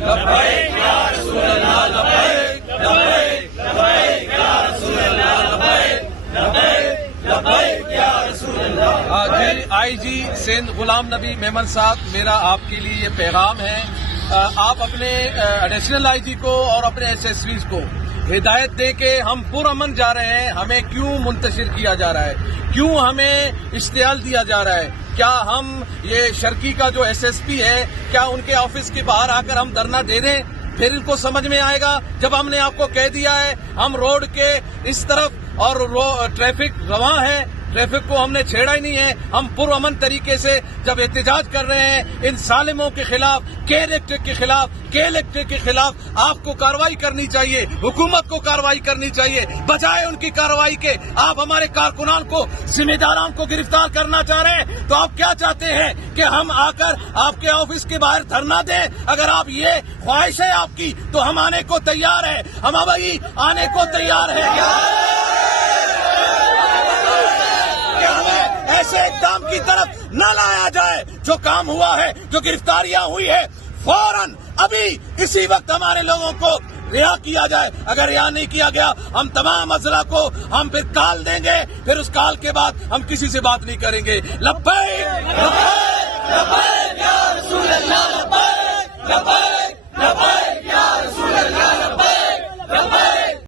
لبیک یا رسول اللہ لبیک لبیک لبیک یا رسول اللہ لبیک لبیک لبیک یا رسول اللہ. جی آئی جی سندھ غلام نبی میمن صاحب، میرا آپ کے لیے یہ پیغام ہے. آپ اپنے ایڈیشنل آئی جی کو اور اپنے ایس ایس ویز کو ہدایت دے کے ہم پرامن جا رہے ہیں. ہمیں کیوں منتشر کیا جا رہا ہے؟ کیوں ہمیں اشتعال دیا جا رہا ہے؟ کیا ہم یہ شرکی کا جو ایس ایس پی ہے، کیا ان کے آفس کے باہر آ کر ہم دھرنا دے دیں؟ پھر ان کو سمجھ میں آئے گا. جب ہم نے آپ کو کہہ دیا ہے ہم روڈ کے اس طرف اور ٹریفک رواں ہے، ٹریفک کو ہم نے چھیڑا ہی نہیں ہے. ہم پرامن طریقے سے جب احتجاج کر رہے ہیں ان ظالموں کے خلاف، کے الیکٹرک کے خلاف، آپ کو کارروائی کرنی چاہیے، حکومت کو کارروائی کرنی چاہیے. بجائے ان کی کارروائی کے آپ ہمارے کارکنان کو، ذمہ داران کو گرفتار کرنا چاہ رہے ہیں. تو آپ کیا چاہتے ہیں کہ ہم آ کر آپ کے آفس کے باہر دھرنا دیں؟ اگر آپ یہ خواہش ہے آپ کی تو ہم آنے کو تیار ہیں، ہم ابھی آنے کو تیار ہیں. ایسے اقدام کی طرف نہ لایا جائے. جو کام ہوا ہے، جو گرفتاریاں ہوئی ہے، فوراً ابھی اسی وقت ہمارے لوگوں کو رہا کیا جائے. اگر رہا نہیں کیا گیا ہم تمام اضلاع کو ہم پھر کال دیں گے. پھر اس کال کے بعد ہم کسی سے بات نہیں کریں گے. لبیک لبیک لبیک یا رسول اللہ لبیک لبیک